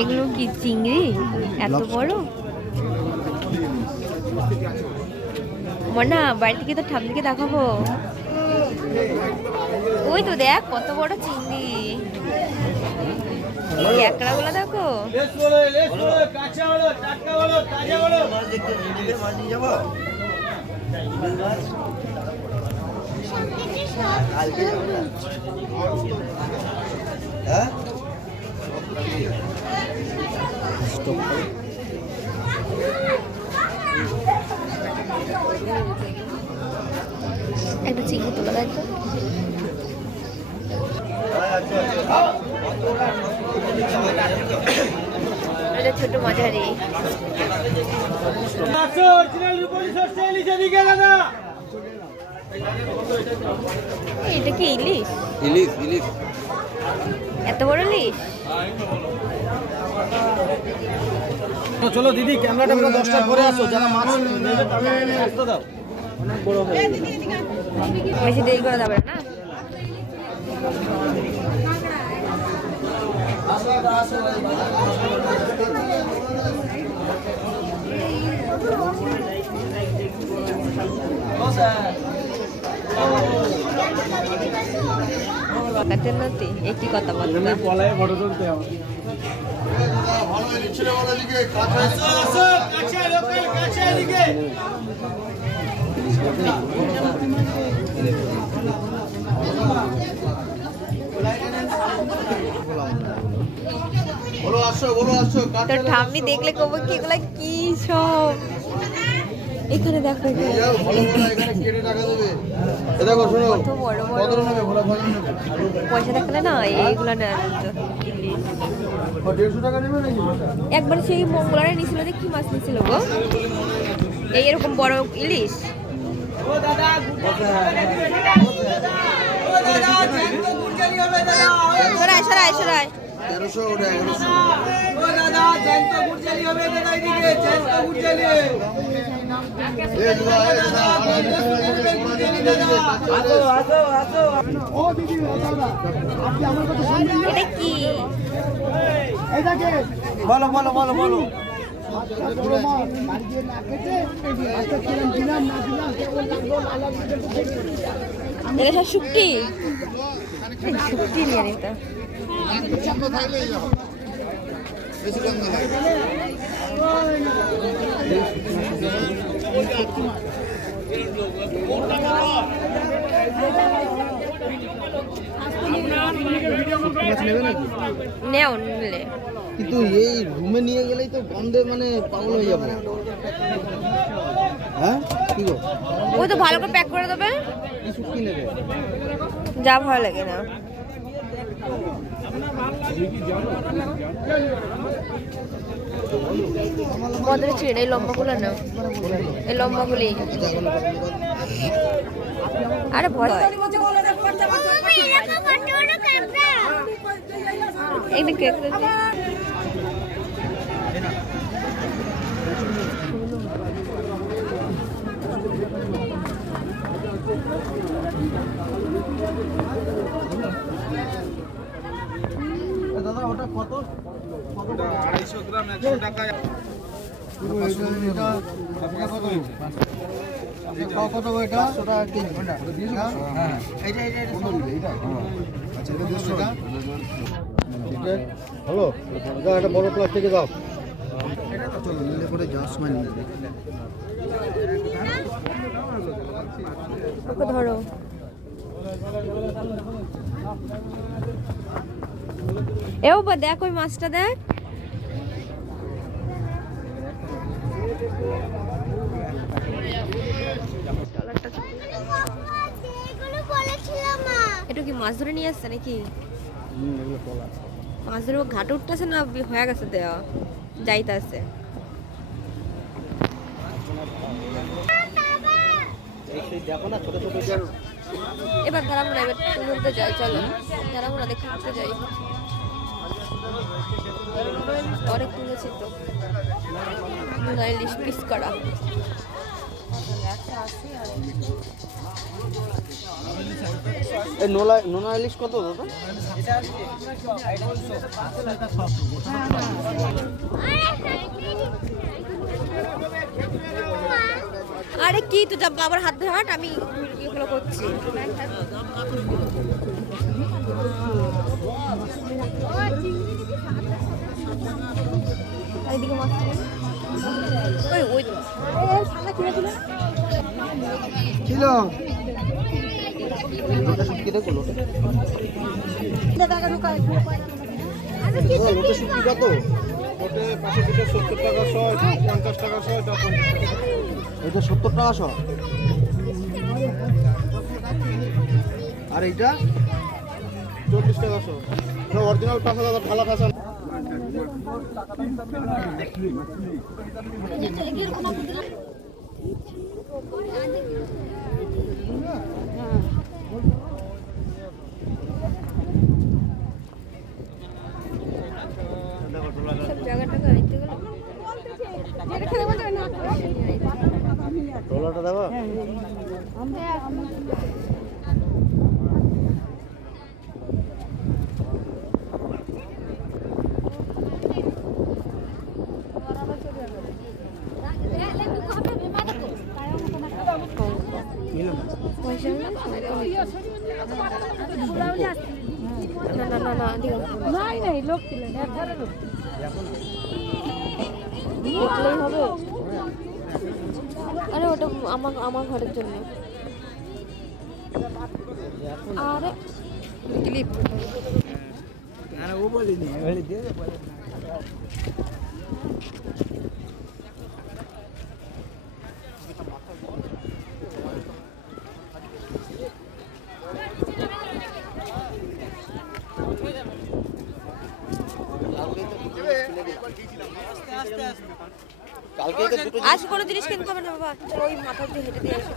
এগুলো কি চিংড়ি এত বড়? মনা বাড়ি থেকে তো ঠাম্মিকে দেখাবো। ওই তো দেখ কত বড় চিংড়ি, একড়া গুলো দেখো। একটা চিংড়ি তোলা দেয় তো। এটা ছোট মাঝারি। এটা কি ইলিশ? ইলিশ ইলিশ এত বড় ইলিশ? চলো দিদি, ক্যামেরাটা আমরা 10টার পরে আসো, যারা মাছ নেবে তাদের আসতে দাও। অনেক বড় হয়ে বেশি দেরি করা যাবে না। একটি কথা বলতে পলায় ফটো তুলতে হবে। তোর ঠাম্মি দেখলে কব কি এগুলা কি সব। এখানে দেখো কত বড় বড় পয়সা থাকলে না এইগুলা না। একবার সেই মঙ্গলারে নিছিল যে কি মাছ নিছিল গো, এইরকম বড় ইলিশ। সরাই সরাই সরাই 1300 ওটা 1100 ও দাদা জ্যান্ত গুড়জালি হবে দাদা, এদিকে জ্যান্ত গুড়জালি। এই দাদা আসো আসো আসো। ও দিদি দাদা, আপনি আমার কথা শুনবেন? এটা কি? এইটাকে বলো বলো বলো বলো। বড় মাছ বাড়ি দিয়ে না কেটে আজকে কিরম দিলাম না দিলাম কেবল লাগলো লালা দিতে। এটা সব শুটকি, শুটকি নিয়ে নিতে। নেও নিলে কিন্তু এই রুমে নিয়ে গেলেই তো গন্ধে মানে পাগল হয়ে যাবে। হ্যাঁ কি গো, ওই তো ভালো করে প্যাক করে দেবে, কি শুটকি নেবে? যা ভালো লাগে না। আমাদের ছেড়ে এই লম্বাগুলো না, এই লম্বাগুলি। আরে ভয় এইদিকে দাদা ওটা কত? 250 গ্রাম 100 টাকা। কত এটা? 100 টাকা কেজি। হ্যাঁ এইটা এইটা এইটা আচ্ছা এটা 200 টাকা। হ্যালো দাদা, এটা বড় প্লাস্টিকে দাও। এটা তো চলো নিলে করে যাওয়ার সময় নিয়ে যাবে। ওকে ধরো। এ বাবা দেখ ওই মাছটা দেখ। এটা কি মাছ ধরে নিয়ে আসছে নাকি? মাছ ধরে ঘাটে উঠতেছে না হয়ে গেছে দেওয়া যাইতে আছে। এবার দাঁড়াবো না, এবার তুলতে যাই, চলো দাঁড়াবো না, দেখতে যাই। অনেক তুলেছি তো ইলিশ পিস করা। এই নোনা ইলিশ কত দাদা? আরে কি তো যাব আবার হাত ধরে হাট, আমি এগুলো করছি। এইদিকে মাছ ওই ওই ঠান্ডা কিনে দিলে কিলো লোটা শুটকি দেখো লোটা লোটা শুটকি কত? ওটে পাশে দুটো 70 টাকা 100, 50 টাকা 100, এটা 50 টাকা। এটা 70 টাকা শ। আর এইটা 40 টাকা 100। এটা অরিজিনাল 5000 ঢালা ভাষা। সব জায়গাটা গাইতে গেল টোলাটা দেবো? পয়সা না না না না দিও নাই লোক দিলেন দেখলেই হবে। আরে ওটা আমার ঘরের জন্য। আরে ক্লিপ ও বলিনি দিয়ে আজ কোনো জিনিস কিনতে হবে না বাবা, ওই মাথা দিয়ে হেঁটে দিয়ে আসো,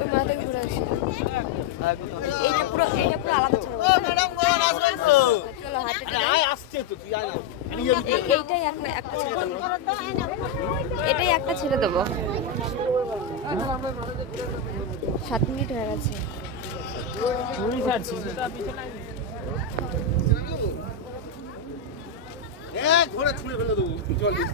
ওই মাথা থেকে ঘুরে আসি। এইটা পুরো আলাদা ছিল। চলো হাঁটে এইটাই একটা ছেড়ে দেবো, এটাই একটা ছেড়ে দেবো। 7 মিনিট হয়ে গেছে। ঘরে ছুঁড়ে ফেলে দেবো জল দিয়ে।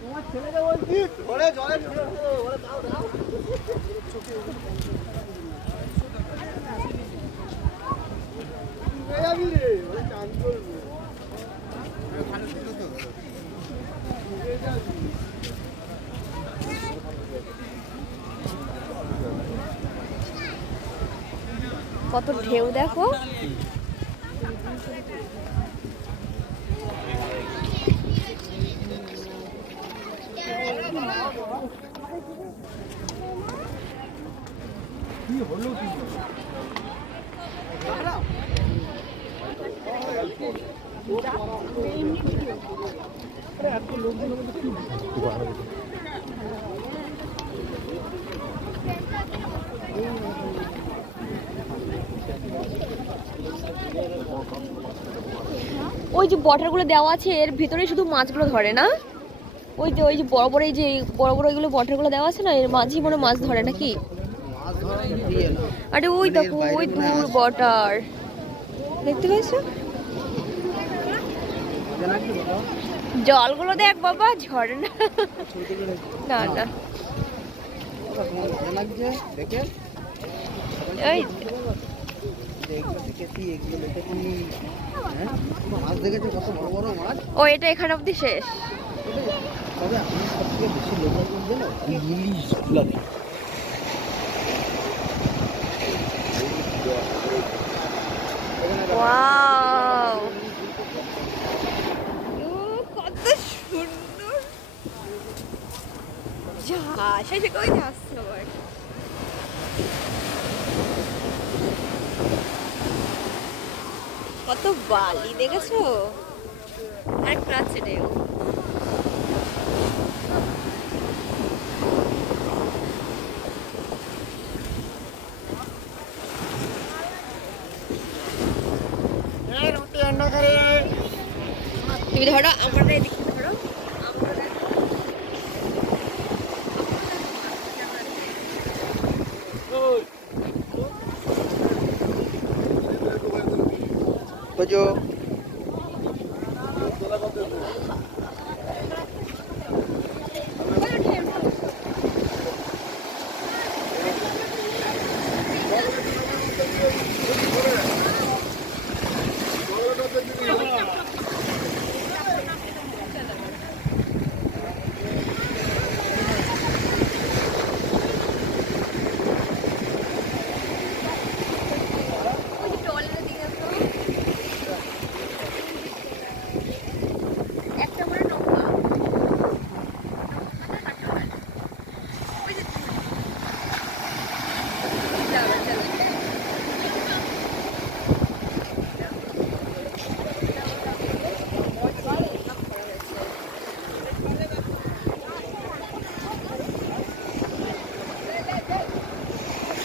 তোমার ছেলেকে বলছি ঘরে জলে ছুঁড়ে ফেলে দেবো, ঘরে দাও দাও। যাবি রে, ওরে চান করবো। কত ঢেউ দেখো। ওই যে বটারগুলো দেওয়া আছে এর ভিতরে শুধু মাছগুলো ধরে না, ওই যে বড় বড় এই যে বড় বড় এগুলো বটারগুলো দেওয়া আছে না, এর মাঝি মনে মাছ ধরে নাকি। আরে ওই দেখো ওই দূর বটার দেখতে পেয়েছো, জলগুলো দেখ বাবা ঝরে না। না না এই মাছ দেখেছি কত বড় বড় মাছ। ও এটা এখানে অবধি শেষ। তবে আমি সবথেকে বেশি লোকাল বলতে না ইলিশ লাগে। ওয়াও কত সুন্দর, যা শেষে কই যাচ্ছে আবার। কত বালি দেখেছো, আরেকটা আছে ঢেউ। তুমি ধরো আমরা এদিকে ধরো, খোঁজো।